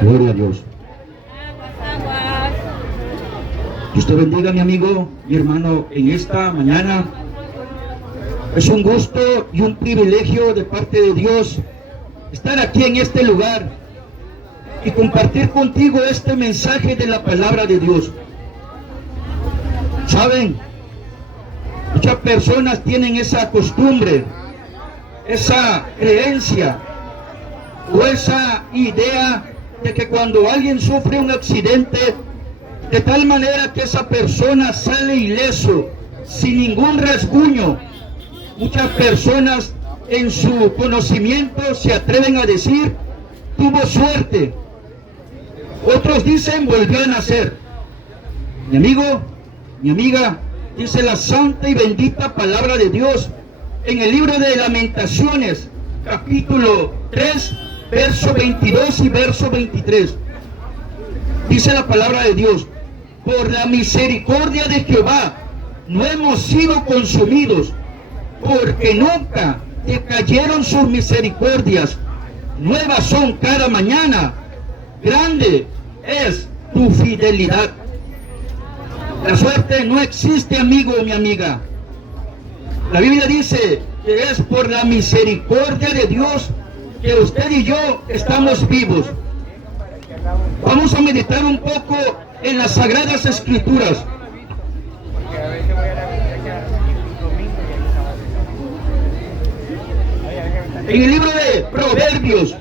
Gloria a Dios. Que usted bendiga, mi amigo, mi hermano, en esta mañana. Es un gusto y un privilegio de parte de Dios estar aquí en este lugar y compartir contigo este mensaje de la palabra de Dios. ¿Saben? Muchas personas tienen esa costumbre, esa creencia o esa idea de que cuando alguien sufre un accidente, de tal manera que esa persona sale ileso, sin ningún rasguño, muchas personas en su conocimiento se atreven a decir, tuvo suerte. Otros dicen, volvió a nacer. Mi amigo, mi amiga, dice la santa y bendita palabra de Dios en el libro de Lamentaciones, capítulo 3, verso 22 y verso 23. Dice la palabra de Dios, por la misericordia de Jehová no hemos sido consumidos, porque nunca decayeron sus misericordias, nuevas son cada mañana, grande es tu fidelidad. La suerte no existe, amigo o mi amiga. La Biblia dice que es por la misericordia de Dios que usted y yo estamos vivos. Vamos a meditar un poco en las Sagradas Escrituras. En el libro de Proverbios,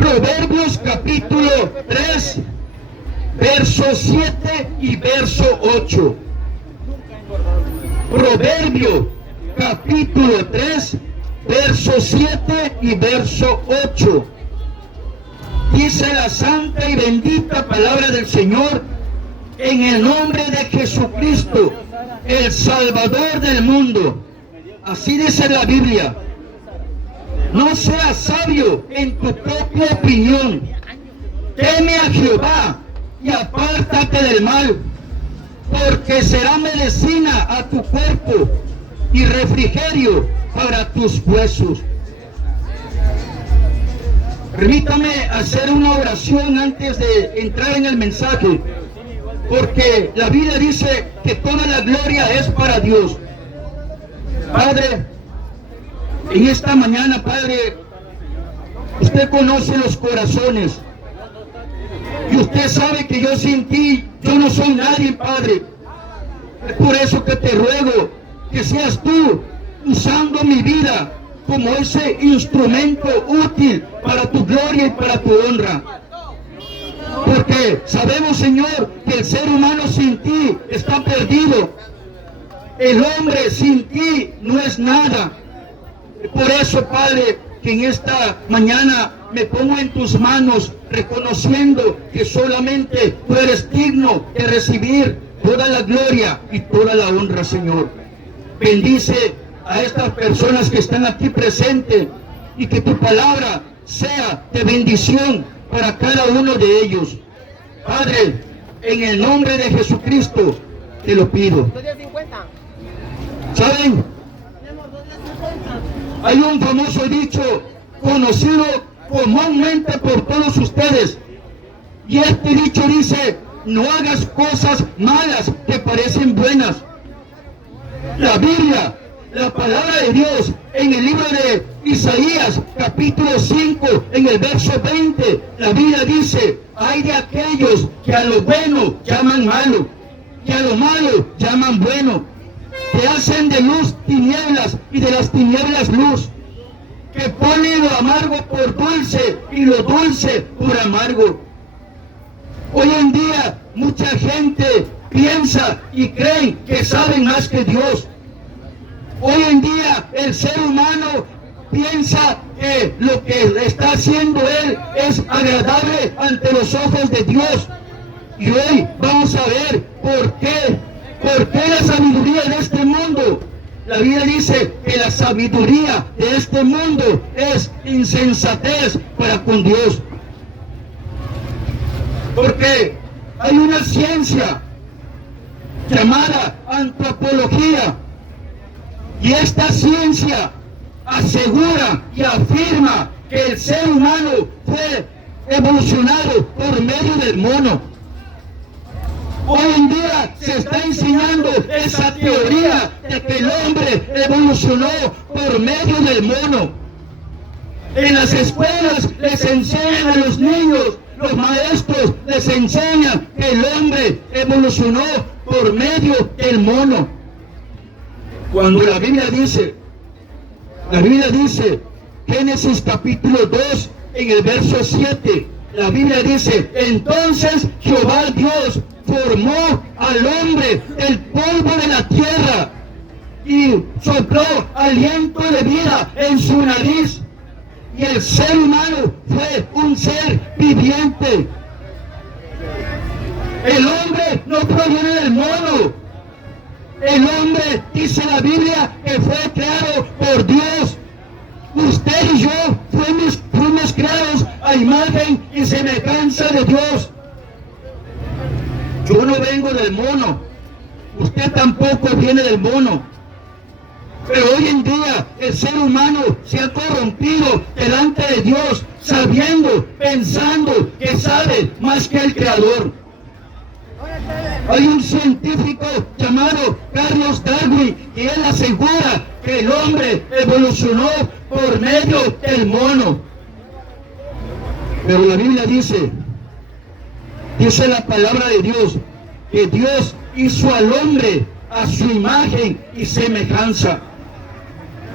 Proverbios capítulo 3, verso 7 y verso 8. Proverbio capítulo 3, verso 7 y verso 8. Dice la santa y bendita palabra del Señor, en el nombre de Jesucristo, el Salvador del mundo. Así dice la Biblia. No seas sabio en tu propia opinión. Teme a Jehová y apártate del mal, porque será medicina a tu cuerpo y refrigerio para tus huesos. Permítame hacer una oración antes de entrar en el mensaje, porque la Biblia dice que toda la gloria es para Dios. Padre, en esta mañana, Padre, usted conoce los corazones y usted sabe que yo sin ti, yo no soy nadie, Padre. Es por eso que te ruego que seas tú usando mi vida como ese instrumento útil para tu gloria y para tu honra. Porque sabemos, Señor, que el ser humano sin ti está perdido. El hombre sin ti no es nada. Por eso, Padre, que en esta mañana me pongo en tus manos, reconociendo que solamente tú eres digno de recibir toda la gloria y toda la honra, Señor. Bendice a estas personas que están aquí presentes y que tu palabra sea de bendición para cada uno de ellos. Padre, en el nombre de Jesucristo te lo pido. ¿Saben? Hay un famoso dicho conocido comúnmente por todos ustedes, y este dicho dice: no hagas cosas malas que parecen buenas. La Biblia, la palabra de Dios, en el libro de Isaías, capítulo 5, en el verso 20, la Biblia dice: hay de aquellos que a lo bueno llaman malo, que a lo malo llaman bueno, que hacen de luz tinieblas y de las tinieblas luz, que ponen lo amargo por dulce y lo dulce por amargo. Hoy en día mucha gente piensa y cree que saben más que Dios. Hoy en día el ser humano piensa que lo que está haciendo él es agradable ante los ojos de Dios. Y hoy vamos a ver por qué la sabiduría de este mundo. La Biblia dice que la sabiduría de este mundo es insensatez para con Dios. Porque hay una ciencia llamada antropología, y esta ciencia asegura y afirma que el ser humano fue evolucionado por medio del mono. Hoy en día se está enseñando esa teoría de que el hombre evolucionó por medio del mono. En las escuelas les enseñan a los niños, los maestros les enseñan que el hombre evolucionó por medio del mono. Cuando la Biblia dice, Génesis capítulo 2, en el verso 7, la Biblia dice, entonces Jehová Dios formó al hombre del polvo de la tierra y sopló aliento de vida en su nariz. Y el ser humano fue un ser viviente. El hombre no proviene del mono. El hombre, dice la Biblia, que fue creado por Dios. Usted y yo fuimos creados a imagen y semejanza de Dios. Yo no vengo del mono. Usted tampoco viene del mono. Pero hoy en día el ser humano se ha corrompido delante de Dios, sabiendo, pensando que sabe más que el Creador. Hay un científico llamado Carlos Darwin y él asegura que el hombre evolucionó por medio del mono. Pero la Biblia dice la palabra de Dios, que Dios hizo al hombre a su imagen y semejanza.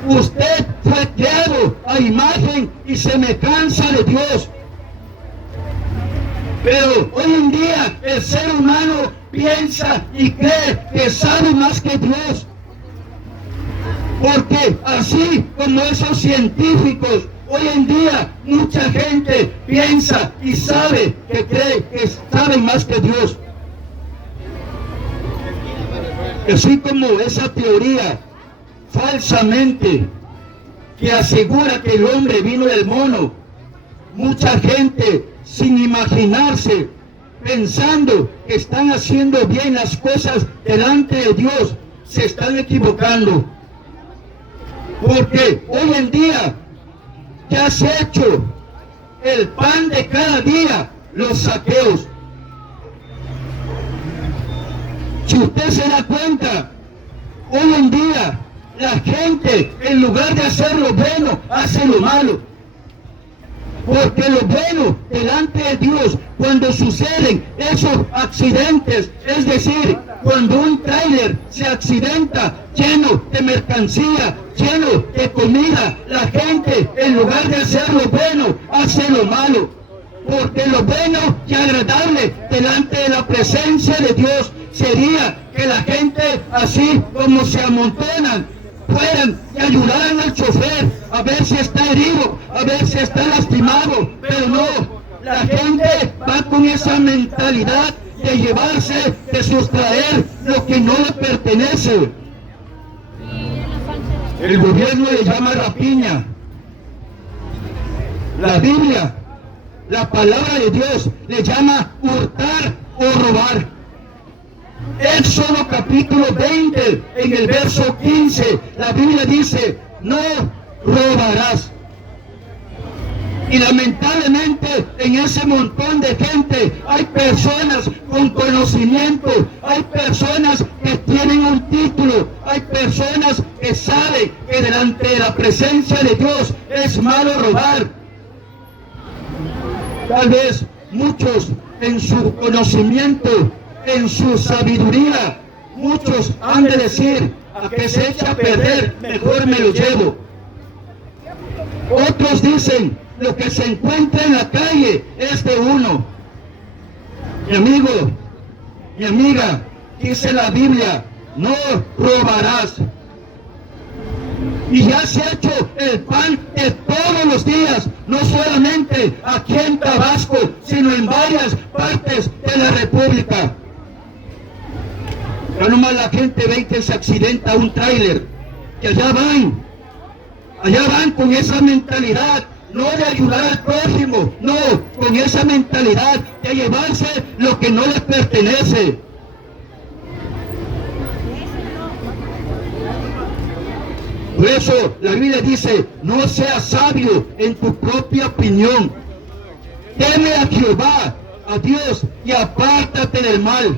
Usted fue creado a imagen y semejanza de Dios. Pero hoy en día el ser humano piensa y cree que sabe más que Dios. Porque así como esos científicos, hoy en día mucha gente piensa y sabe que cree que saben más que Dios. Así como esa teoría falsamente que asegura que el hombre vino del mono, mucha gente sin imaginarse, pensando que están haciendo bien las cosas delante de Dios, se están equivocando. Porque hoy en día ya se ha hecho el pan de cada día, los saqueos. Si usted se da cuenta, hoy en día la gente, en lugar de hacer lo bueno, hace lo malo. Porque lo bueno delante de Dios, cuando suceden esos accidentes, es decir, cuando un tráiler se accidenta lleno de mercancía, lleno de comida, la gente, en lugar de hacer lo bueno, hace lo malo. Porque lo bueno y agradable delante de la presencia de Dios sería que la gente, así como se amontonan, fueran y ayudaran al chofer a ver si está herido, a ver si está lastimado. Pero no, la gente va con esa mentalidad de llevarse, de sustraer lo que no le pertenece. El gobierno le llama rapiña. La Biblia, la palabra de Dios, le llama hurtar o robar. Éxodo capítulo 20, en el verso 15, la Biblia dice, no robarás. Y lamentablemente en ese montón de gente hay personas con conocimiento, hay personas que tienen un título, hay personas que saben que delante de la presencia de Dios es malo robar. Tal vez muchos en su conocimiento, en su sabiduría, muchos han de decir, a que se echa a perder, mejor me lo llevo. Otros dicen, lo que se encuentra en la calle es de uno. Mi amigo, mi amiga, dice la Biblia, no robarás. Y ya se ha hecho el pan de todos los días, no solamente aquí en Tabasco, sino en varias partes de la República. Ya nomás la gente ve que se accidenta un tráiler, que allá van con esa mentalidad, no de ayudar al prójimo, no, con esa mentalidad de llevarse lo que no les pertenece. Por eso la Biblia dice, no seas sabio en tu propia opinión. Teme a Jehová, a Dios, y apártate del mal.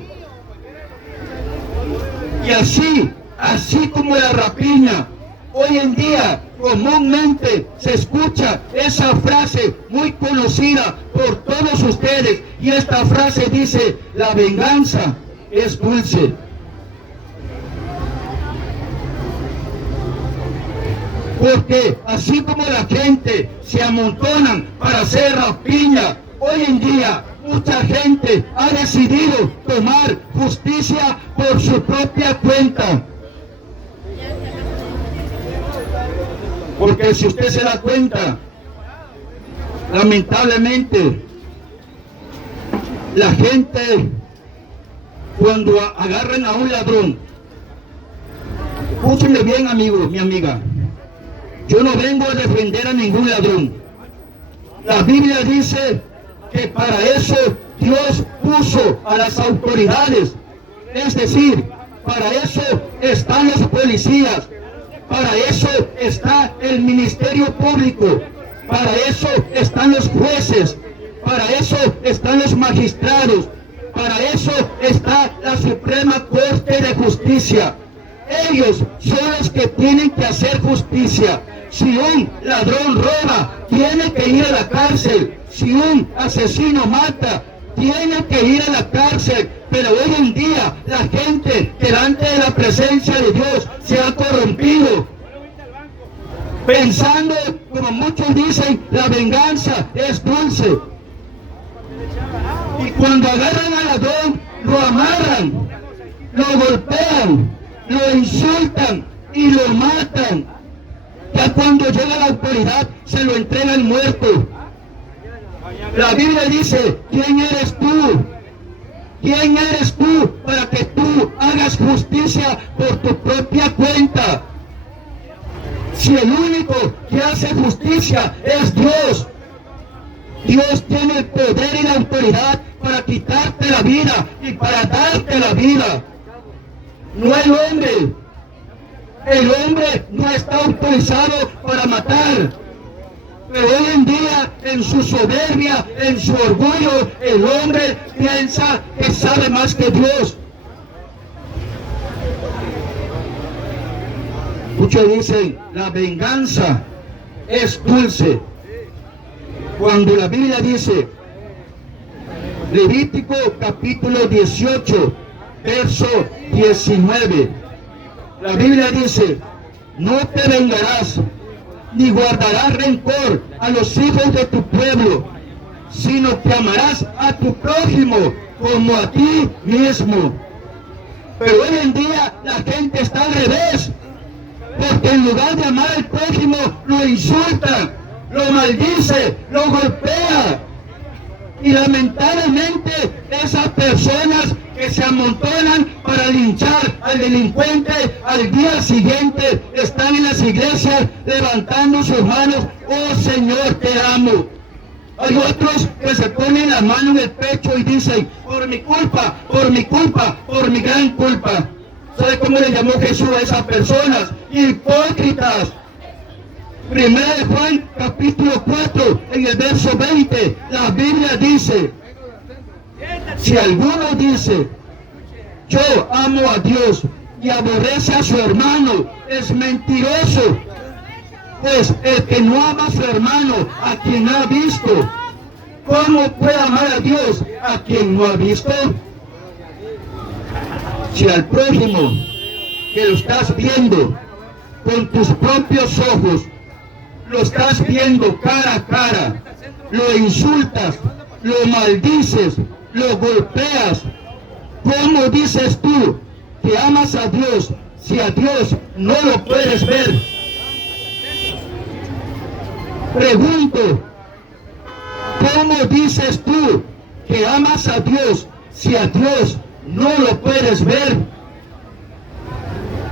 Y así como la rapiña, hoy en día comúnmente se escucha esa frase muy conocida por todos ustedes, y esta frase dice: la venganza es dulce. Porque así como la gente se amontonan para hacer rapiña, hoy en día mucha gente ha decidido tomar justicia por su propia cuenta. Porque si usted se da cuenta, lamentablemente, la gente, cuando agarran a un ladrón, escúchenme bien, amigo, mi amiga, yo no vengo a defender a ningún ladrón. La Biblia dice que para eso Dios puso a las autoridades, es decir, para eso están los policías, para eso está el Ministerio Público, para eso están los jueces, para eso están los magistrados, para eso está la Suprema Corte de Justicia. Ellos son los que tienen que hacer justicia. Si un ladrón roba, tiene que ir a la cárcel. Si un asesino mata, tiene que ir a la cárcel. Pero hoy en día la gente delante de la presencia de Dios se ha corrompido, pensando, como muchos dicen, la venganza es dulce. Y cuando agarran al ladrón, lo amarran, lo golpean, lo insultan y lo matan. Ya cuando llega la autoridad, se lo entregan muerto. La Biblia dice: ¿quién eres tú? ¿Quién eres tú para que tú hagas justicia por tu propia cuenta? Si el único que hace justicia es Dios. Dios tiene el poder y la autoridad para quitarte la vida y para darte la vida. No el hombre. El hombre no está autorizado para matar. Pero hoy en día, en su soberbia, en su orgullo, el hombre piensa que sabe más que Dios. Muchos dicen: la venganza es dulce. Cuando la Biblia dice, Levítico capítulo 18, verso 19, la Biblia dice: no te vengarás, ni guardarás rencor a los hijos de tu pueblo, sino que amarás a tu prójimo como a ti mismo. Pero hoy en día la gente está al revés, porque en lugar de amar al prójimo, lo insulta, lo maldice, lo golpea. Y lamentablemente esas personas que se amontonan para linchar al delincuente, al día siguiente están en las iglesias levantando sus manos: oh Señor, te amo. Hay otros que se ponen la mano en el pecho y dicen: por mi culpa, por mi culpa, por mi gran culpa. ¿Sabe cómo le llamó Jesús a esas personas? Hipócritas. Primera de Juan capítulo 4, en el verso 20, la Biblia dice: si alguno dice yo amo a Dios y aborrece a su hermano, es mentiroso. Pues el que no ama a su hermano, a quien no ha visto, ¿cómo puede amar a Dios a quien no ha visto? Si al prójimo que lo estás viendo con tus propios ojos, lo estás viendo cara a cara, lo insultas, lo maldices, lo golpeas, ¿cómo dices tú que amas a Dios si a Dios no lo puedes ver? Pregunto, ¿cómo dices tú que amas a Dios si a Dios no lo puedes ver?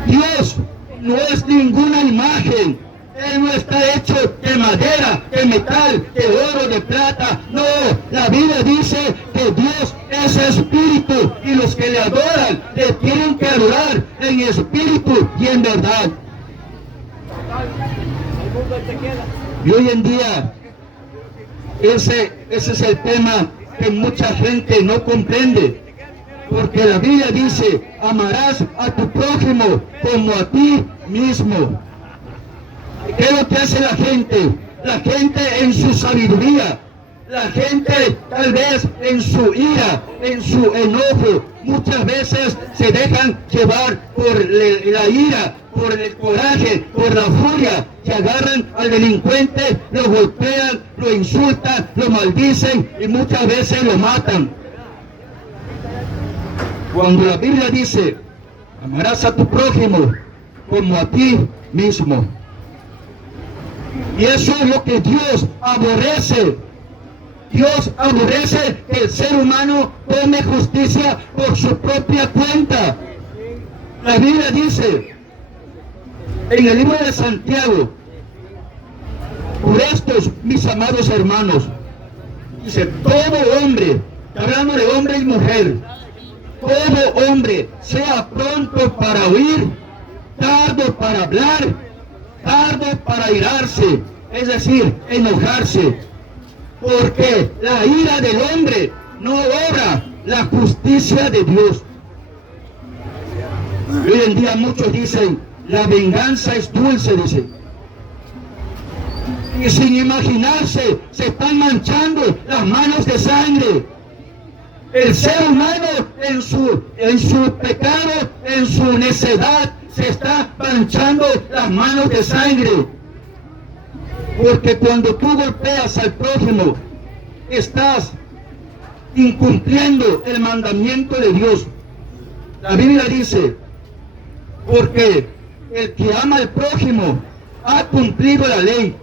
Dios no es ninguna imagen. Él no está hecho de madera, de metal, de oro, de plata. No, la Biblia dice que Dios es espíritu y los que le adoran le tienen que adorar en espíritu y en verdad. Y hoy en día ese es el tema que mucha gente no comprende. Porque la Biblia dice, amarás a tu prójimo como a ti mismo. ¿Qué es lo que hace la gente? La gente en su sabiduría, la gente tal vez en su ira, en su enojo, muchas veces se dejan llevar por la ira, por el coraje, por la furia, que agarran al delincuente, lo golpean, lo insultan, lo maldicen y muchas veces lo matan. Cuando la Biblia dice, amarás a tu prójimo como a ti mismo. Y eso es lo que Dios aborrece. Dios aborrece que el ser humano tome justicia por su propia cuenta. La Biblia dice, en el libro de Santiago, por estos, mis amados hermanos, dice, todo hombre, hablando de hombre y mujer, todo hombre sea pronto para oír, tardo para hablar, tardo para irarse, es decir, enojarse, porque la ira del hombre no obra la justicia de Dios. Hoy en día muchos dicen, la venganza es dulce, dicen. Y sin imaginarse, se están manchando las manos de sangre. El ser humano en su pecado, en su necedad, se está manchando las manos de sangre. Porque cuando tú golpeas al prójimo, estás incumpliendo el mandamiento de Dios. La Biblia dice, porque el que ama al prójimo ha cumplido la ley.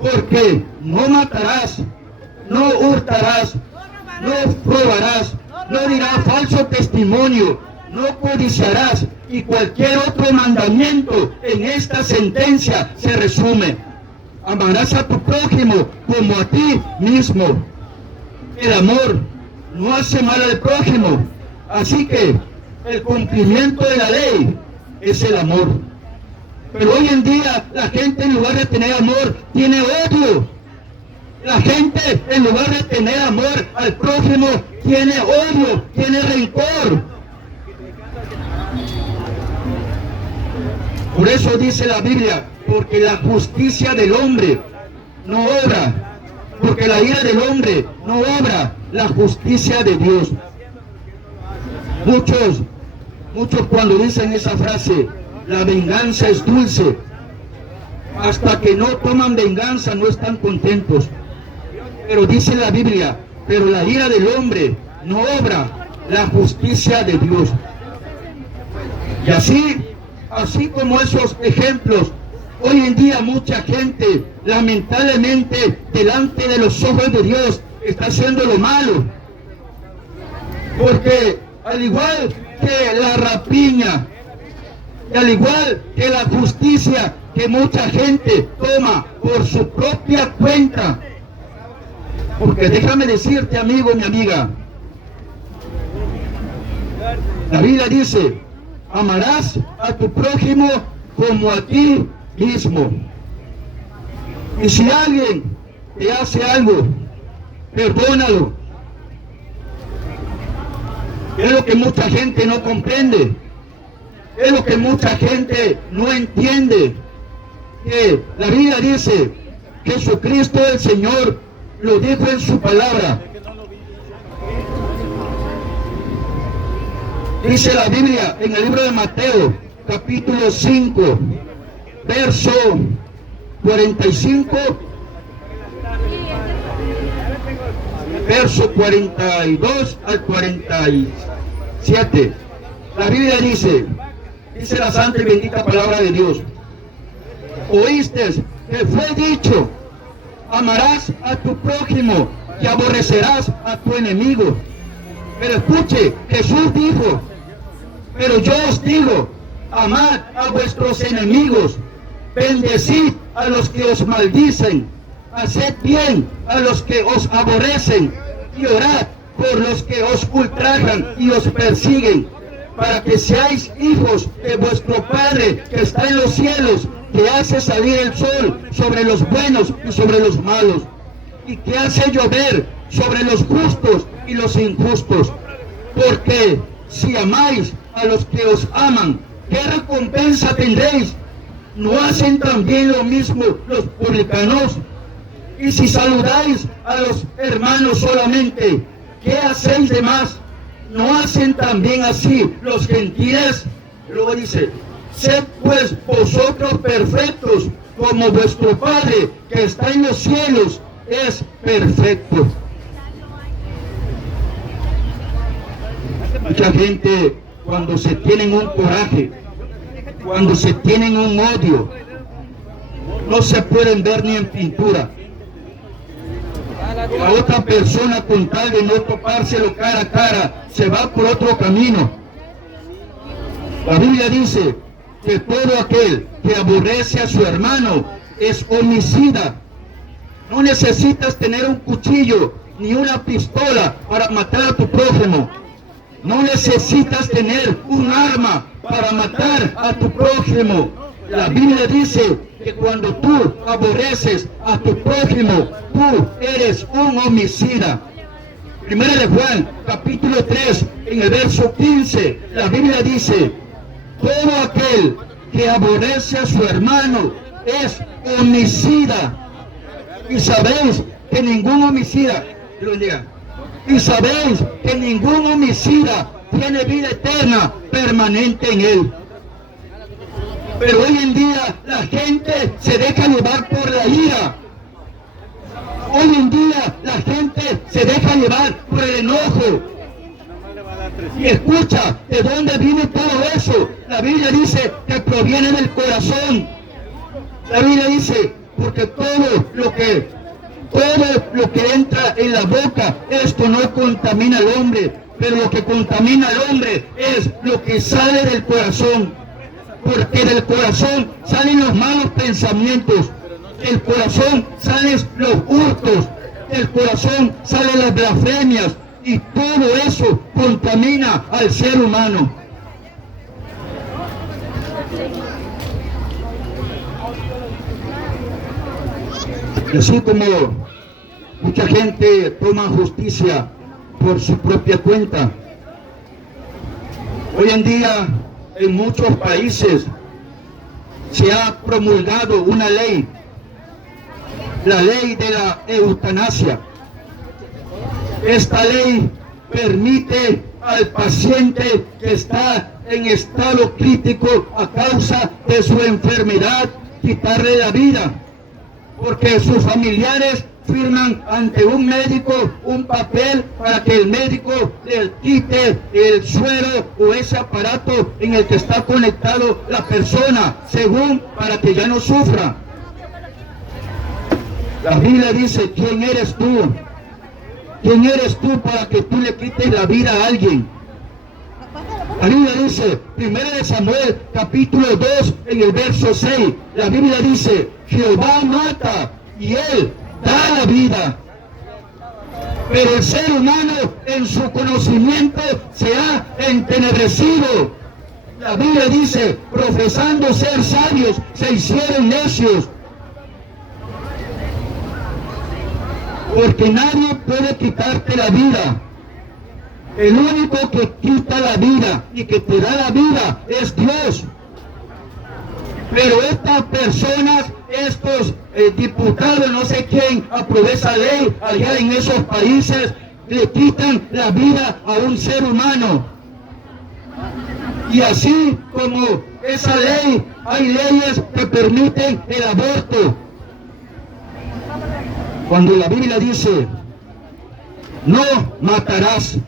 Porque no matarás, no hurtarás, no robarás, no dirás falso testimonio, no codiciarás, y cualquier otro mandamiento en esta sentencia se resume. Amarás a tu prójimo como a ti mismo. El amor no hace mal al prójimo, así que el cumplimiento de la ley es el amor. Pero hoy en día la gente, en lugar de tener amor, tiene odio. La gente, en lugar de tener amor al prójimo, tiene odio, tiene rencor. Por eso dice la Biblia, porque la justicia del hombre no obra, porque la ira del hombre no obra la justicia de Dios. Muchos cuando dicen esa frase, la venganza es dulce, hasta que no toman venganza no están contentos. Pero dice la Biblia, pero la ira del hombre no obra la justicia de Dios. Y así como esos ejemplos, hoy en día mucha gente, lamentablemente, delante de los ojos de Dios, está haciendo lo malo. Porque al igual que la rapiña, y al igual que la justicia que mucha gente toma por su propia cuenta, porque déjame decirte, amigo, mi amiga, la Biblia dice, amarás a tu prójimo como a ti mismo. Y si alguien te hace algo, perdónalo. Es lo que mucha gente no comprende. Es lo que mucha gente no entiende. Que la Biblia dice, Jesucristo el Señor lo dijo en su palabra. Dice la Biblia en el libro de Mateo, capítulo 5, verso 45, verso 42 al 47. La Biblia dice la santa y bendita palabra de Dios. Oíste que fue dicho, amarás a tu prójimo y aborrecerás a tu enemigo. Pero escuche, Jesús dijo, pero yo os digo, amad a vuestros enemigos, bendecid a los que os maldicen, haced bien a los que os aborrecen, y orad por los que os ultrajan y os persiguen, para que seáis hijos de vuestro Padre que está en los cielos, que hace salir el sol sobre los buenos y sobre los malos, y que hace llover sobre los justos y los injustos. Porque si amáis a los que os aman, ¿qué recompensa tendréis? ¿No hacen también lo mismo los publicanos? Y si saludáis a los hermanos solamente, ¿qué hacéis de más? ¿No hacen también así los gentiles? Luego dice, sed pues vosotros perfectos, como vuestro Padre que está en los cielos es perfecto. Mucha gente, cuando se tienen un coraje, cuando se tienen un odio, no se pueden ver ni en pintura. La otra persona, con tal de no topárselo cara a cara, se va por otro camino. La Biblia dice que todo aquel que aborrece a su hermano es homicida. No necesitas tener un cuchillo ni una pistola para matar a tu prójimo. No necesitas tener un arma para matar a tu prójimo. La Biblia dice que cuando tú aborreces a tu prójimo, tú eres un homicida. Primera de Juan, capítulo 3, en el verso 15, la Biblia dice, todo aquel que aborrece a su hermano es homicida. Y sabéis que ningún homicida, y sabéis que ningún homicida tiene vida eterna permanente en él. Pero hoy en día la gente se deja llevar por la ira. Hoy en día la gente se deja llevar por el enojo. Y escucha, ¿de dónde viene todo eso? La Biblia dice que proviene del corazón. La Biblia dice, porque todo lo que entra en la boca, esto no contamina al hombre, pero lo que contamina al hombre es lo que sale del corazón. Porque del corazón salen los malos pensamientos, del corazón salen los hurtos, del corazón salen las blasfemias, y todo eso contamina al ser humano. Y así como mucha gente toma justicia por su propia cuenta, hoy en día en muchos países se ha promulgado una ley, la ley de la eutanasia. Esta ley permite al paciente que está en estado crítico a causa de su enfermedad quitarle la vida, porque sus familiares firman ante un médico un papel para que el médico le quite el suero o ese aparato en el que está conectado la persona, según para que ya no sufra. La Biblia dice, ¿quién eres tú? ¿Quién eres tú para que tú le quites la vida a alguien? La Biblia dice, 1 Samuel capítulo 2 en el verso 6, la Biblia dice, Jehová mata y él da la vida. Pero el ser humano en su conocimiento se ha entenebrecido. La Biblia dice, profesando ser sabios, se hicieron necios. Porque nadie puede quitarte la vida. El único que quita la vida y que te da la vida es Dios. Pero estas personas, estos diputados, no sé quién aprobó esa ley allá en esos países, le quitan la vida a un ser humano. Y así como esa ley, hay leyes que permiten el aborto. Cuando la Biblia dice, no matarás.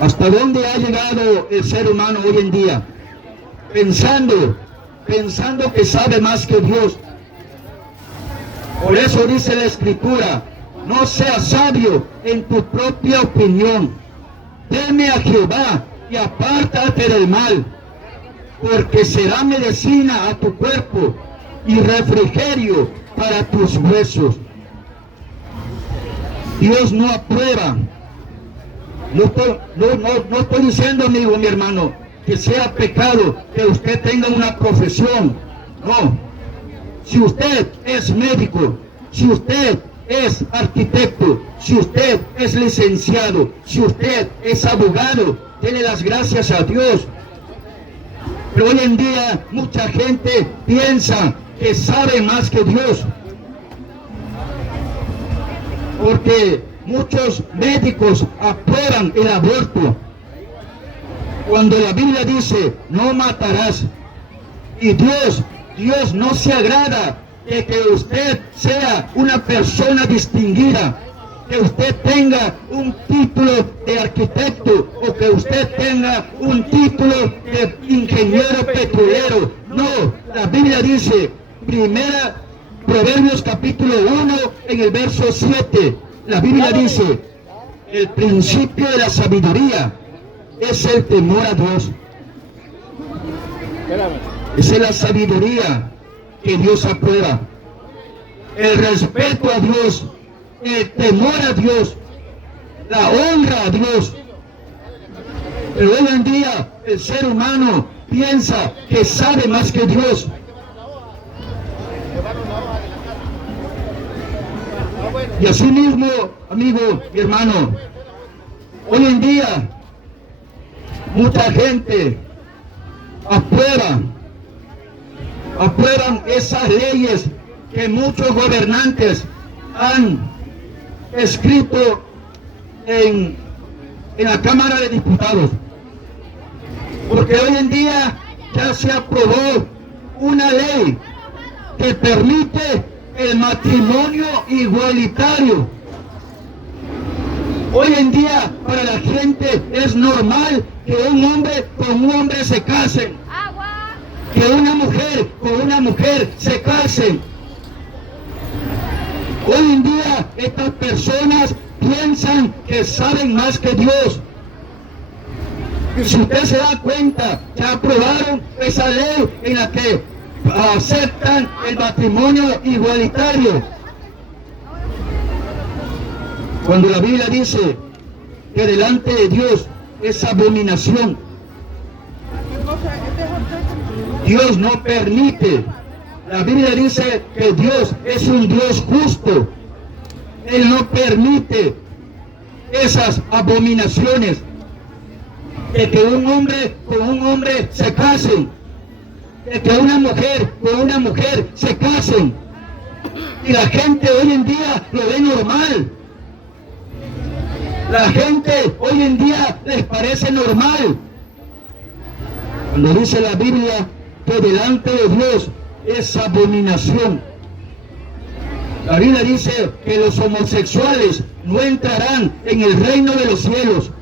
¿Hasta dónde ha llegado el ser humano hoy en día? Pensando que sabe más que Dios. Por eso dice la Escritura, no seas sabio en tu propia opinión. Teme a Jehová y apártate del mal, porque será medicina a tu cuerpo y refrigerio para tus huesos. Dios no aprueba. No estoy diciendo, amigo, mi hermano, que sea pecado que usted tenga una profesión, No. Si usted es médico, si usted es arquitecto, si usted es licenciado, si usted es abogado, dele las gracias a Dios. Pero hoy en día mucha gente piensa que sabe más que Dios. Porque muchos médicos aprueban el aborto. Cuando la Biblia dice, no matarás. Y Dios no se agrada de que usted sea una persona distinguida, que usted tenga un título de arquitecto o que usted tenga un título de ingeniero petrolero. No, la Biblia dice, Proverbios capítulo 1 en el verso 7, la Biblia dice, el principio de la sabiduría es el temor a Dios. Esa es la sabiduría que Dios aprueba. El respeto a Dios, el temor a Dios, la honra a Dios. Pero hoy en día el ser humano piensa que sabe más que Dios. Y así mismo, amigo y hermano, hoy en día mucha gente aprueban esas leyes que muchos gobernantes han escrito en la Cámara de Diputados. Porque hoy en día ya se aprobó una ley que permite el matrimonio igualitario. Hoy en día para la gente es normal que un hombre con un hombre se casen, que una mujer con una mujer se casen. Hoy en día estas personas piensan que saben más que Dios. Y si usted se da cuenta, ya aprobaron esa ley en la que aceptan el matrimonio igualitario. Cuando la Biblia dice que delante de Dios es abominación, Dios no permite. La Biblia dice que Dios es un Dios justo. Él no permite esas abominaciones de que un hombre con un hombre se casen, de que una mujer con una mujer se casen. Y la gente hoy en día lo ve normal. La gente hoy en día les parece normal. Cuando dice la Biblia que delante de Dios es abominación. La Biblia dice que los homosexuales no entrarán en el reino de los cielos.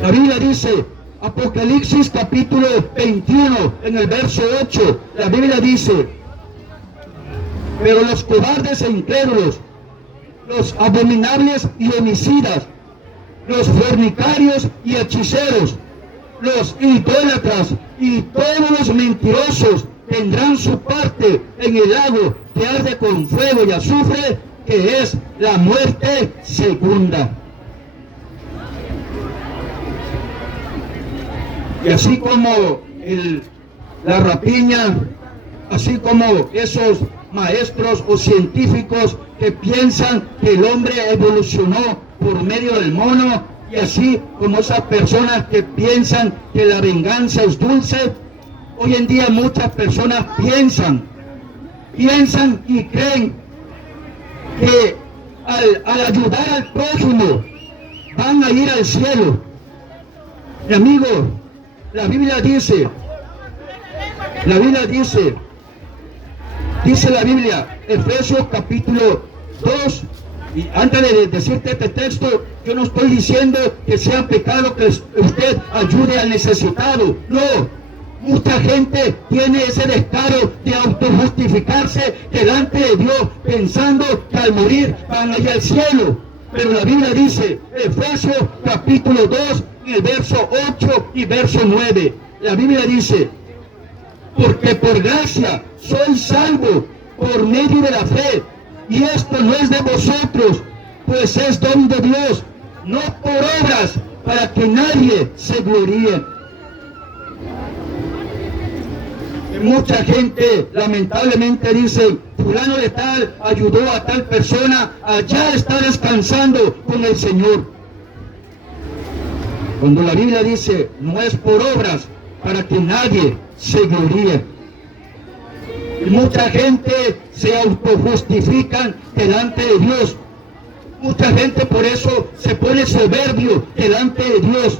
La Biblia dice, Apocalipsis capítulo 21, en el verso 8, la Biblia dice, pero los cobardes e incrédulos, los abominables y homicidas, los fornicarios y hechiceros, los idólatras y todos los mentirosos tendrán su parte en el lago que arde con fuego y azufre, que es la muerte segunda. Y así como la rapiña, así como esos maestros o científicos que piensan que el hombre evolucionó por medio del mono, y así como esas personas que piensan que la venganza es dulce, hoy en día muchas personas piensan y creen que al ayudar al prójimo van a ir al cielo. Mi amigo, la Biblia dice la Biblia, Efesios capítulo 2, y antes de decirte este texto, yo no estoy diciendo que sea pecado que usted ayude al necesitado, no. Mucha gente tiene ese descaro de autojustificarse delante de Dios, pensando que al morir van a ir al cielo. Pero la Biblia dice, Efesios capítulo 2, el verso 8 y verso 9, la Biblia dice, porque por gracia sois salvos por medio de la fe, y esto no es de vosotros, pues es don de Dios, no por obras, para que nadie se gloríe. Mucha gente lamentablemente dice, fulano de tal ayudó a tal persona, allá está descansando con el Señor. Cuando la Biblia dice, no es por obras para que nadie se gloríe. Y mucha gente se autojustifican delante de Dios. Mucha gente por eso se pone soberbio delante de Dios.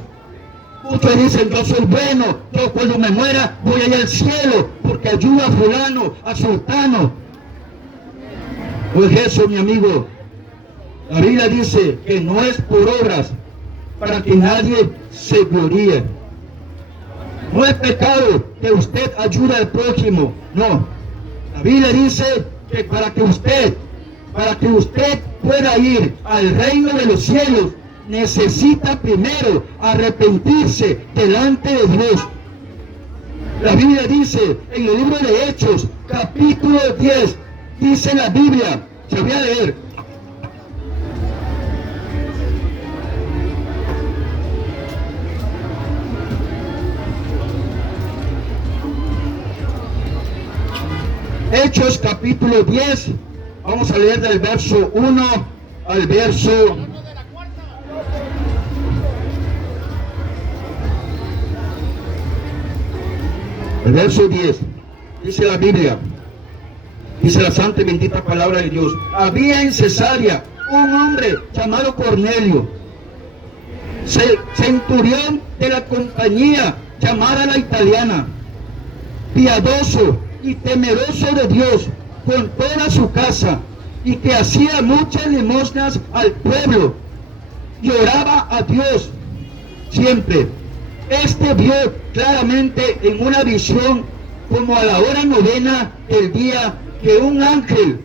Muchos dicen, yo soy bueno, yo cuando me muera voy allá al cielo porque ayuda a fulano, a sultano. Pues eso, mi amigo, la Biblia dice que no es por obras para que nadie se gloríe. No es pecado que usted ayude al prójimo, no. La Biblia dice que para que usted pueda ir al reino de los cielos, necesita primero arrepentirse delante de Dios. La Biblia dice en el libro de Hechos, capítulo 10, dice la Biblia, se voy a leer. Hechos capítulo 10, vamos a leer del verso 1 al verso 10, dice la Biblia, dice la santa y bendita palabra de Dios. Había en Cesarea un hombre llamado Cornelio, centurión de la compañía llamada la italiana, piadoso y temeroso de Dios con toda su casa, y que hacía muchas limosnas al pueblo y oraba a Dios siempre. Este vio claramente en una visión, como a la hora 9 del día, que un ángel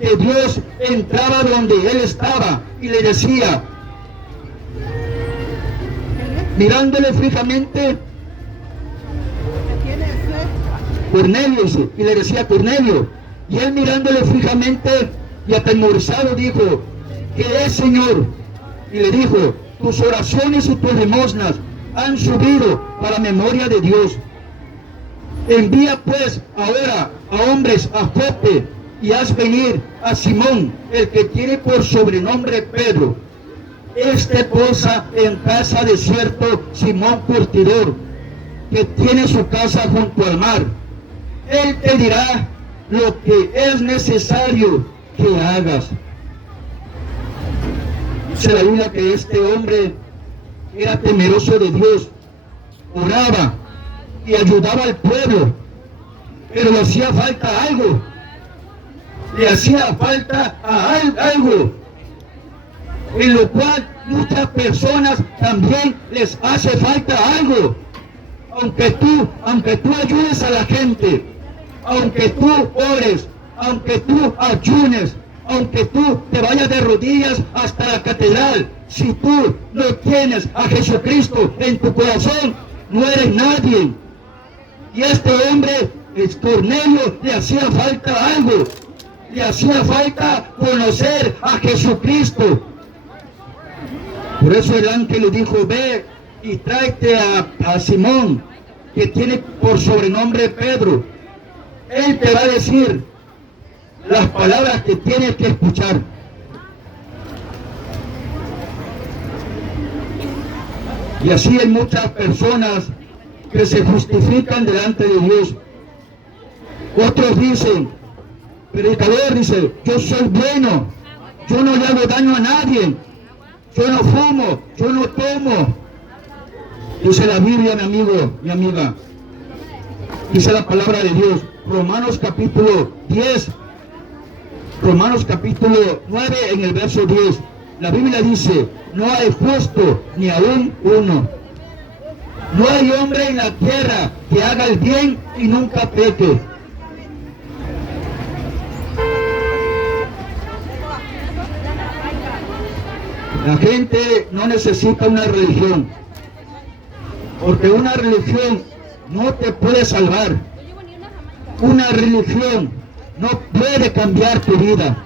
de Dios entraba donde él estaba y le decía, mirándole fijamente, Cornelio, y le decía, Cornelio, y él mirándole fijamente y atemorizado dijo, ¿qué es, Señor? Y le dijo, tus oraciones y tus limosnas han subido para memoria de Dios. Envía pues ahora a hombres a Jope y haz venir a Simón, el que tiene por sobrenombre Pedro. Este posa en casa de cierto Simón Curtidor, que tiene su casa junto al mar. Él te dirá lo que es necesario que hagas. Dice la Biblia que este hombre era temeroso de Dios, oraba y ayudaba al pueblo, pero le hacía falta algo, algo, en lo cual muchas personas también les hace falta algo. Aunque tú ayudes a la gente, aunque tú ores, aunque tú ayunes, aunque tú te vayas de rodillas hasta la catedral, si tú no tienes a Jesucristo en tu corazón, no eres nadie. Y este hombre, Cornelio, le hacía falta algo, le hacía falta conocer a Jesucristo. Por eso el ángel le dijo, ve y tráete a Simón, que tiene por sobrenombre Pedro. Él te va a decir las palabras que tienes que escuchar. Y así hay muchas personas que se justifican delante de Dios. Otros dicen, predicador dice, yo soy bueno, yo no le hago daño a nadie, yo no fumo, yo no tomo. Dice la Biblia, mi amigo, mi amiga, dice la palabra de Dios, Romanos capítulo 10, Romanos capítulo 9 en el verso 10, la Biblia dice, no hay justo ni aún uno. No hay hombre en la tierra que haga el bien y nunca peque. La gente no necesita una religión, porque una religión no te puede salvar. Una religión no puede cambiar tu vida.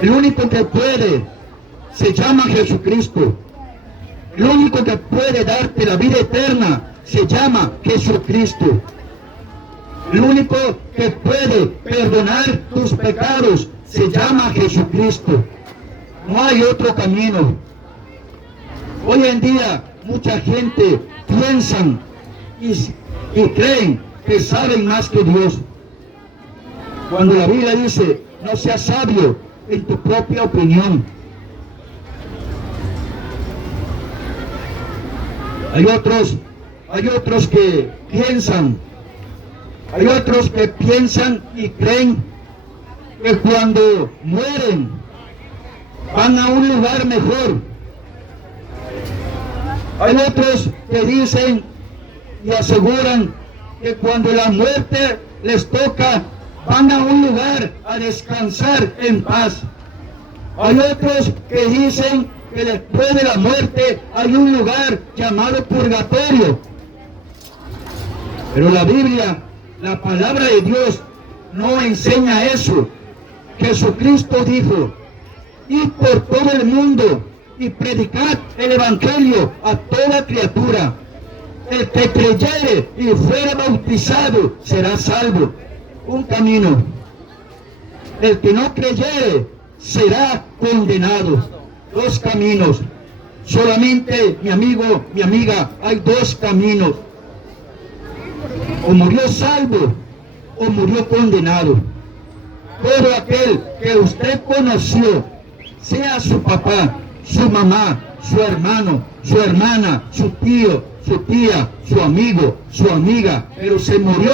El único que puede se llama Jesucristo. El único que puede darte la vida eterna se llama Jesucristo. El único que puede perdonar tus pecados se llama Jesucristo. No hay otro camino. Hoy en día mucha gente piensan y creen que saben más que Dios. Cuando la Biblia dice, no seas sabio en tu propia opinión. Hay otros que piensan y creen que cuando mueren van a un lugar mejor. Hay otros que dicen y aseguran que cuando la muerte les toca, van a un lugar a descansar en paz. Hay otros que dicen que después de la muerte hay un lugar llamado purgatorio. Pero la Biblia, la palabra de Dios, no enseña eso. Jesucristo dijo, id por todo el mundo y predicad el evangelio a toda criatura. El que creyere y fuera bautizado será salvo. Un camino. El que no creyere será condenado. Dos caminos. Solamente, mi amigo, mi amiga, hay dos caminos. O murió salvo o murió condenado. Todo aquel que usted conoció, sea su papá, su mamá, su hermano, su hermana, su tío, su tía, su amigo, su amiga, pero se murió,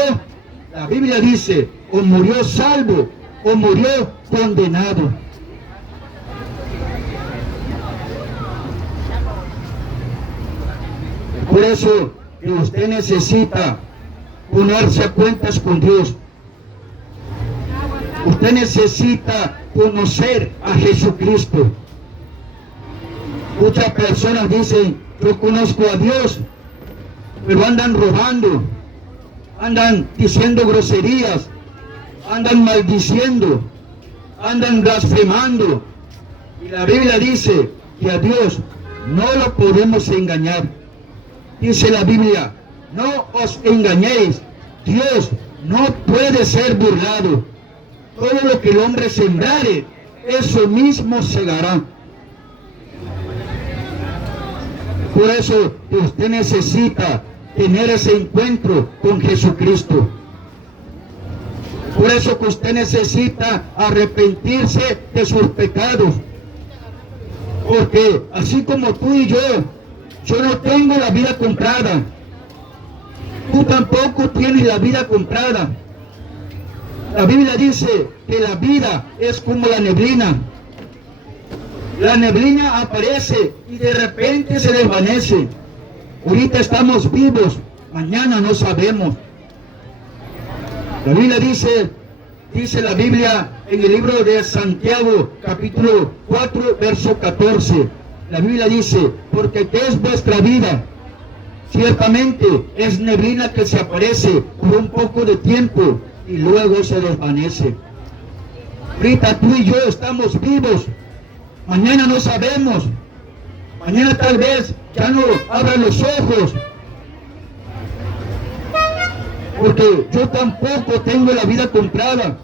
la Biblia dice, o murió salvo o murió condenado. Por eso que usted necesita ponerse a cuentas con Dios. Usted necesita conocer a Jesucristo. Muchas personas dicen, yo conozco a Dios, pero andan robando, andan diciendo groserías, andan maldiciendo, andan blasfemando. Y la Biblia dice que a Dios no lo podemos engañar. Dice la Biblia, no os engañéis, Dios no puede ser burlado. Todo lo que el hombre sembrare, eso mismo segará. Por eso usted necesita tener ese encuentro con Jesucristo. Por eso que usted necesita arrepentirse de sus pecados. Porque así como tú y yo no tengo la vida comprada. Tú tampoco tienes la vida comprada. La Biblia dice que la vida es como la neblina. La neblina aparece y de repente se desvanece. Ahorita estamos vivos, mañana no sabemos. La Biblia dice la Biblia en el libro de Santiago, capítulo 4, verso 14. La Biblia dice, porque ¿qué es vuestra vida? Ciertamente es neblina que se aparece por un poco de tiempo y luego se desvanece. Ahorita tú y yo estamos vivos. Mañana no sabemos. Mañana tal vez ya no abran los ojos. Porque yo tampoco tengo la vida comprada.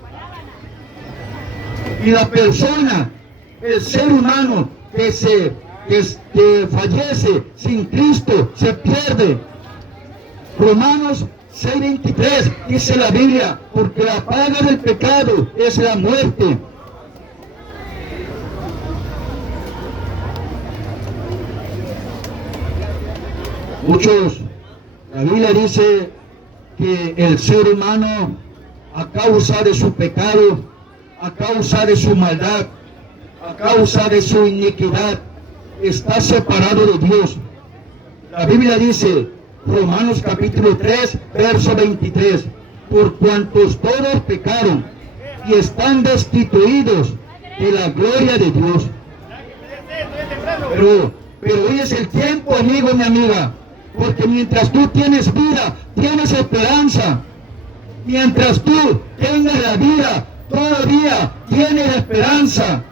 Y la persona, el ser humano que fallece sin Cristo, se pierde. Romanos 6:23 dice la Biblia, porque la paga del pecado es la muerte. La Biblia dice que el ser humano, a causa de su pecado, a causa de su maldad, a causa de su iniquidad, está separado de Dios. La Biblia dice, Romanos capítulo 3, verso 23, por cuantos todos pecaron y están destituidos de la gloria de Dios. Pero hoy es el tiempo, amigo, mi amiga, porque mientras tú tienes vida, tienes esperanza. Mientras tú tengas la vida, todavía tienes esperanza.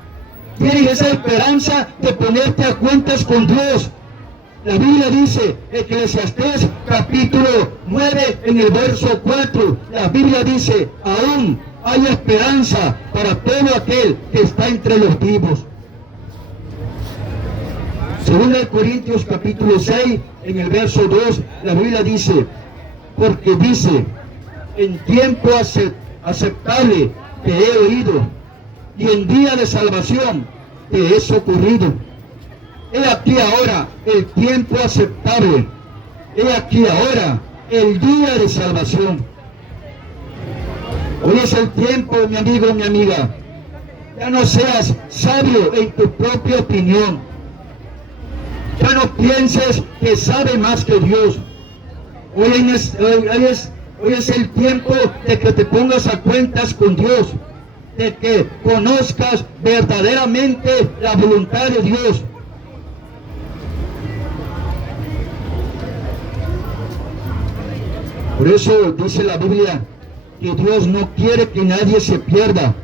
Tienes esa esperanza de ponerte a cuentas con Dios. La Biblia dice, Eclesiastés capítulo 9 en el verso 4, la Biblia dice, aún hay esperanza para todo aquel que está entre los vivos. Según el Corintios capítulo 6 en el verso 2, la Biblia dice, porque dice, en tiempo aceptable te he oído, y en día de salvación te he socorrido. He aquí ahora el tiempo aceptable, he aquí ahora el día de salvación. Hoy es el tiempo, mi amigo, mi amiga. Ya no seas sabio en tu propia opinión. Ya no pienses que sabe más que Dios. Hoy es el tiempo de que te pongas a cuentas con Dios, de que conozcas verdaderamente la voluntad de Dios. Por eso dice la Biblia que Dios no quiere que nadie se pierda,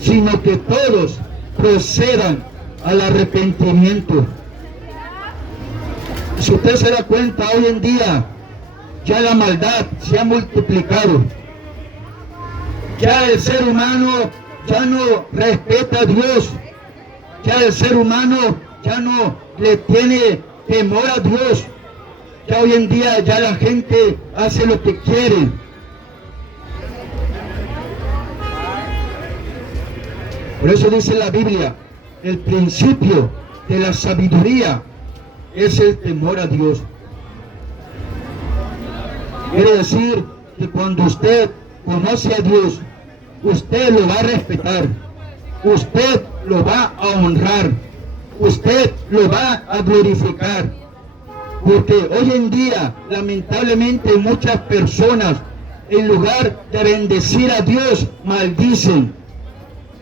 sino que todos procedan al arrepentimiento. Si usted se da cuenta, hoy en día ya la maldad se ha multiplicado. Ya el ser humano ya no respeta a Dios. Ya el ser humano ya no le tiene temor a Dios. Ya hoy en día ya la gente hace lo que quiere. Por eso dice la Biblia, el principio de la sabiduría es el temor a Dios. Quiere decir que cuando usted conoce a Dios, usted lo va a respetar, usted lo va a honrar, usted lo va a glorificar. Porque hoy en día, lamentablemente, muchas personas, en lugar de bendecir a Dios, maldicen.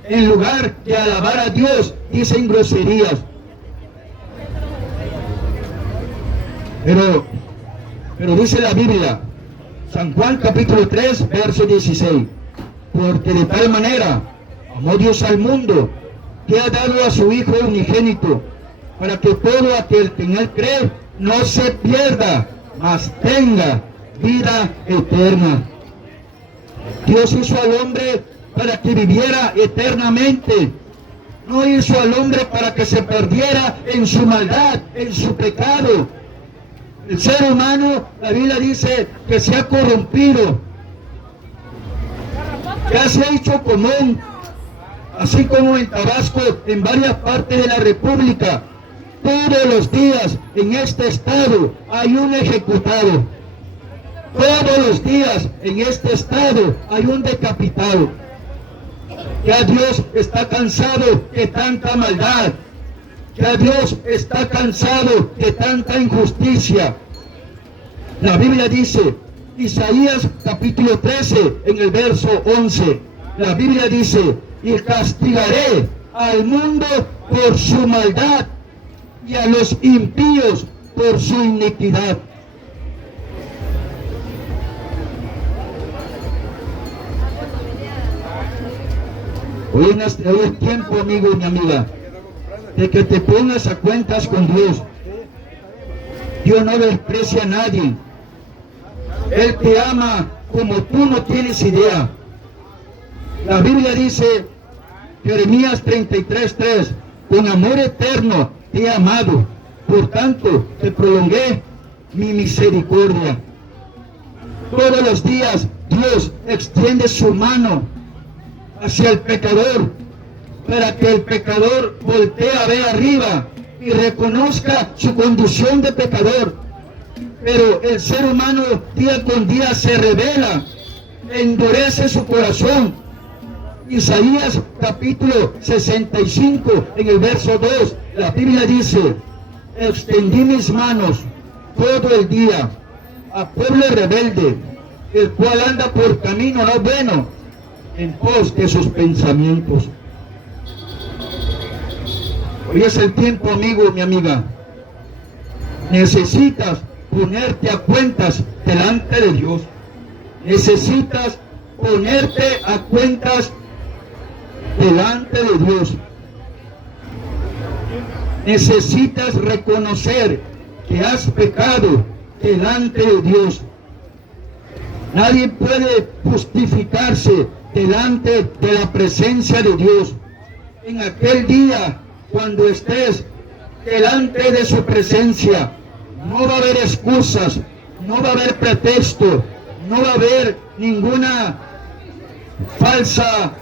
En lugar de alabar a Dios, dicen groserías. Pero dice la Biblia, San Juan capítulo 3, verso 16, porque de tal manera amó Dios al mundo, que ha dado a su Hijo unigénito, para que todo aquel que en él cree no se pierda, mas tenga vida eterna. Dios hizo al hombre para que viviera eternamente. No hizo al hombre para que se perdiera en su maldad, en su pecado. El ser humano, la Biblia dice que se ha corrompido, ya se ha hecho común, así como en Tabasco, en varias partes de la República. Todos los días en este estado hay un ejecutado. Todos los días en este estado hay un decapitado. Ya Dios está cansado de tanta maldad. Ya Dios está cansado de tanta injusticia. La Biblia dice, Isaías capítulo 13 en el verso 11, la Biblia dice, y castigaré al mundo por su maldad y a los impíos por su iniquidad. Hoy es tiempo, amigo y mi amiga, de que te pongas a cuentas con Dios. Dios no desprecia a nadie. Él te ama como tú no tienes idea. La Biblia dice, Jeremías 33:3, con amor eterno te he amado, por tanto te prolongué mi misericordia. Todos los días Dios extiende su mano hacia el pecador, para que el pecador voltee a ver arriba y reconozca su condición de pecador. Pero el ser humano día con día se rebela, endurece su corazón. Isaías capítulo 65 en el verso 2, la Biblia dice, extendí mis manos todo el día a pueblo rebelde, el cual anda por camino no bueno, en pos de sus pensamientos. Hoy es el tiempo, amigo, mi amiga. Necesitas ponerte a cuentas delante de Dios. Necesitas ponerte a cuentas delante de Dios. Necesitas reconocer que has pecado delante de Dios. Nadie puede justificarse delante de la presencia de Dios. En aquel día, cuando estés delante de su presencia, no va a haber excusas, no va a haber pretexto, no va a haber ninguna falsa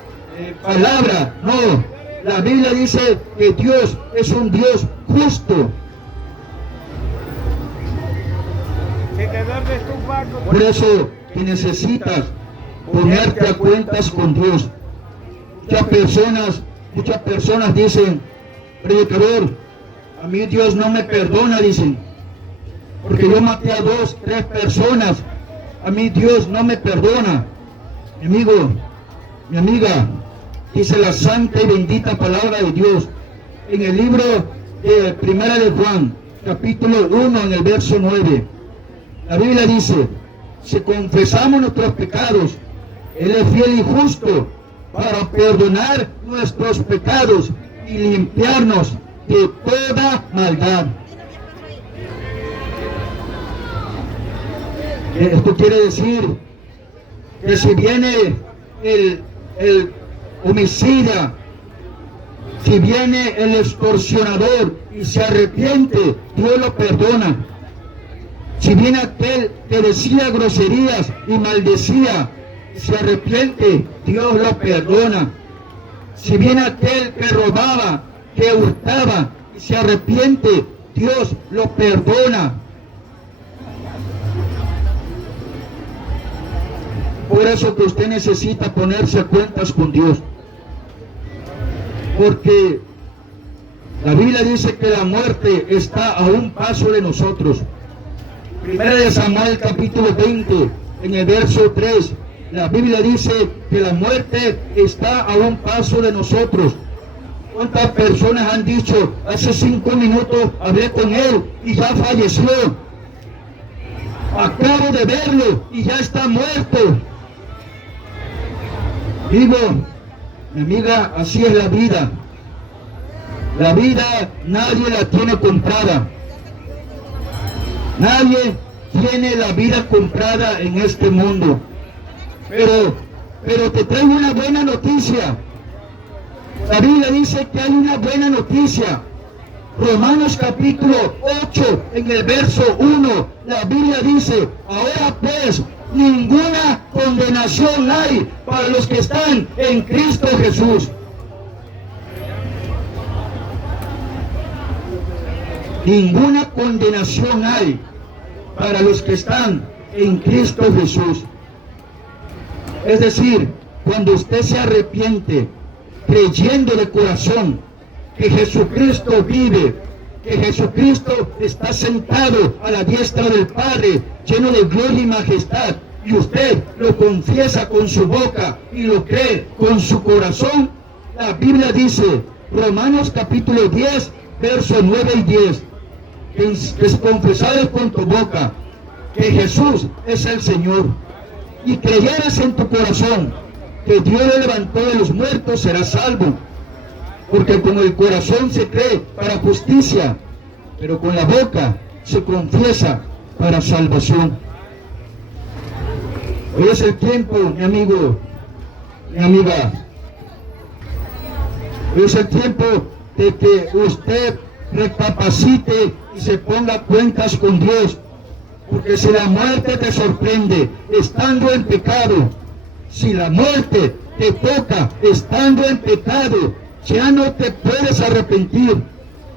palabra. No, la Biblia dice que Dios es un Dios justo. Por eso que necesitas ponerte a cuentas con Dios. Muchas personas dicen, predicador, a mí Dios no me perdona, dicen, porque yo maté a 2, 3 personas, a mí Dios no me perdona. Mi amigo, mi amiga, dice la santa y bendita palabra de Dios en el libro de Primera de Juan, capítulo 1, en el verso 9. La Biblia dice, si confesamos nuestros pecados, Él es fiel y justo para perdonar nuestros pecados y limpiarnos de toda maldad. Esto quiere decir que si viene el homicida, si viene el extorsionador y se arrepiente, Dios lo perdona. Si viene aquel que decía groserías y maldecía y se arrepiente, Dios lo perdona. Si viene aquel que robaba, que hurtaba y se arrepiente, Dios lo perdona. Por eso que usted necesita ponerse a cuentas con Dios. Porque la Biblia dice que la muerte está a un paso de nosotros. Primera de Samuel capítulo 20, en el verso 3, la Biblia dice que la muerte está a un paso de nosotros. ¿Cuántas personas han dicho, hace 5 minutos hablé con él y ya falleció? Acabo de verlo y ya está muerto. Digo, mi amiga, así es la vida. La vida nadie la tiene comprada. Nadie tiene la vida comprada en este mundo. Pero te traigo una buena noticia. La Biblia dice que hay una buena noticia. Romanos capítulo 8, en el verso 1, la Biblia dice, ahora pues, ninguna condenación hay para los que están en Cristo Jesús. Ninguna condenación hay para los que están en Cristo Jesús. Es decir, cuando usted se arrepiente, creyendo de corazón que Jesucristo vive, que Jesucristo está sentado a la diestra del Padre, lleno de gloria y majestad, y usted lo confiesa con su boca y lo cree con su corazón, la Biblia dice, Romanos capítulo 10, versos 9 y 10, que es confesado con tu boca que Jesús es el Señor, y creyeras en tu corazón que Dios lo levantó de los muertos, serás salvo. Porque con el corazón se cree para justicia, pero con la boca se confiesa para salvación. Hoy es el tiempo, mi amigo, mi amiga. Hoy es el tiempo de que usted recapacite y se ponga cuentas con Dios. Porque si la muerte te sorprende estando en pecado, si la muerte te toca estando en pecado, ya no te puedes arrepentir.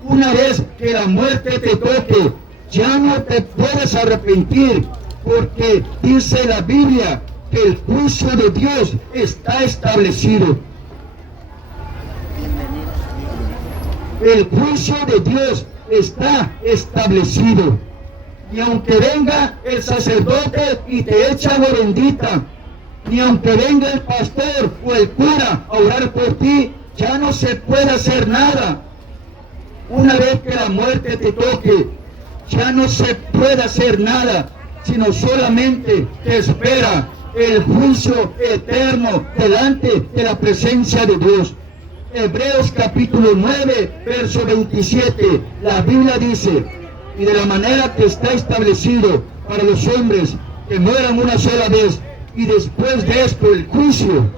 Una vez que la muerte te toque, ya no te puedes arrepentir, porque dice la Biblia que el juicio de Dios está establecido. El juicio de Dios está establecido. Y aunque venga el sacerdote y te echa agua bendita, ni aunque venga el pastor o el cura a orar por ti, ya no se puede hacer nada. Una vez que la muerte te toque, ya no se puede hacer nada, sino solamente te espera el juicio eterno delante de la presencia de Dios. Hebreos capítulo 9, verso 27, la Biblia dice, y de la manera que está establecido para los hombres que mueran una sola vez y después de esto el juicio.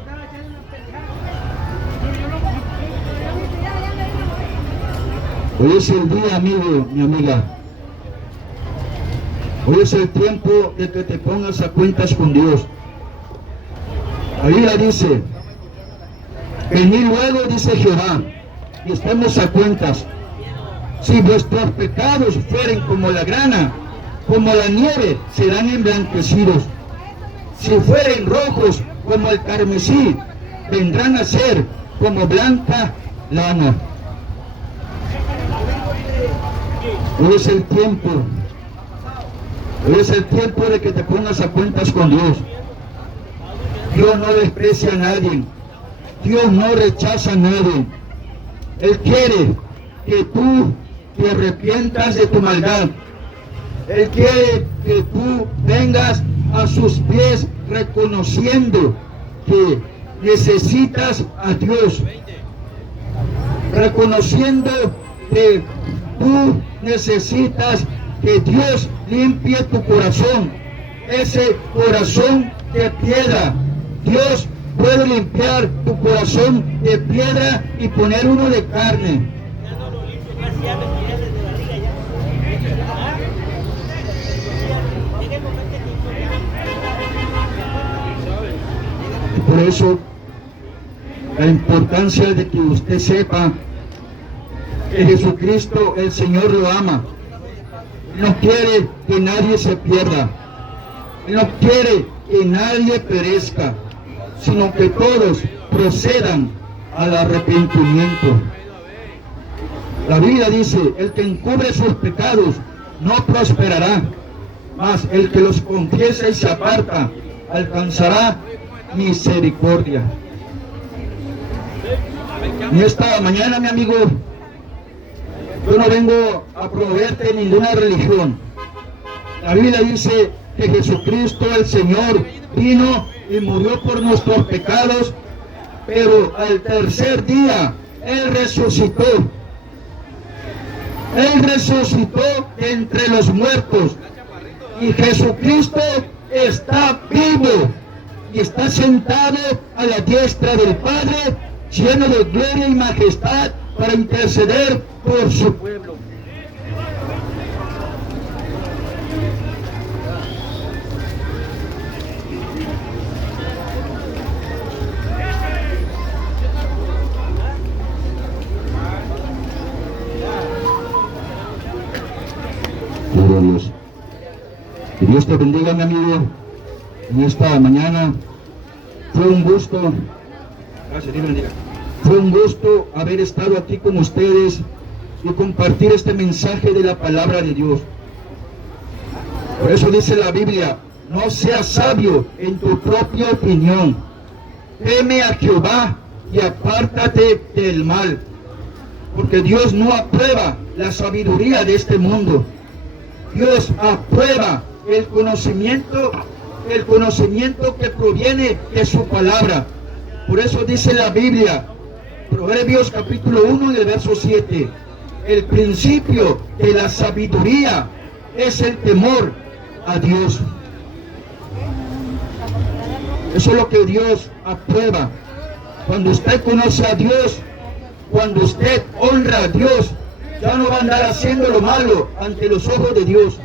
Hoy es el día, amigo, mi amiga. Hoy es el tiempo de que te pongas a cuentas con Dios. La Biblia dice, venid luego, dice Jehová, y estemos a cuentas. Si vuestros pecados fueren como la grana, como la nieve, serán emblanquecidos. Si fueren rojos como el carmesí, vendrán a ser como blanca lana. Hoy es el tiempo. Hoy es el tiempo de que te pongas a cuentas con Dios. Dios no desprecia a nadie. Dios no rechaza a nadie. Él quiere que tú te arrepientas de tu maldad. Él quiere que tú vengas a sus pies reconociendo que necesitas a Dios. Reconociendo que tú necesitas que Dios limpie tu corazón. Ese corazón de piedra. Dios puede limpiar tu corazón de piedra y poner uno de carne. Y por eso la importancia de que usted sepa que Jesucristo el Señor lo ama. Él no quiere que nadie se pierda. Él no quiere que nadie perezca, sino que todos procedan al arrepentimiento. La Biblia dice, el que encubre sus pecados no prosperará, mas el que los confiesa y se aparta alcanzará misericordia. Y esta mañana, mi amigo, yo no vengo a proveerte ninguna religión. La Biblia dice que Jesucristo el Señor vino y murió por nuestros pecados, pero al tercer día Él resucitó. Él resucitó entre los muertos. Y Jesucristo está vivo y está sentado a la diestra del Padre, lleno de gloria y majestad, para interceder por su pueblo. Gloria a Dios. Que Dios te bendiga, mi amigo, en esta mañana. Fue un gusto. Gracias, Dios bendiga. Fue un gusto haber estado aquí con ustedes y compartir este mensaje de la palabra de Dios. Por eso dice la Biblia, no seas sabio en tu propia opinión. Teme a Jehová y apártate del mal. Porque Dios no aprueba la sabiduría de este mundo. Dios aprueba el conocimiento que proviene de su palabra. Por eso dice la Biblia, Proverbios capítulo 1 y el verso 7, el principio de la sabiduría es el temor a Dios. Eso es lo que Dios aprueba. Cuando usted conoce a Dios, cuando usted honra a Dios, ya no va a andar haciendo lo malo ante los ojos de Dios.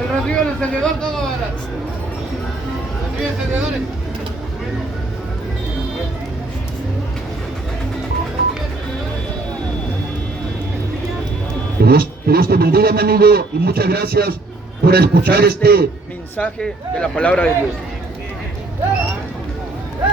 El recibo del encendedor todo barato. Recibe encendedores. Que Dios te bendiga, mi amigo, y muchas gracias por escuchar este mensaje de la palabra de Dios.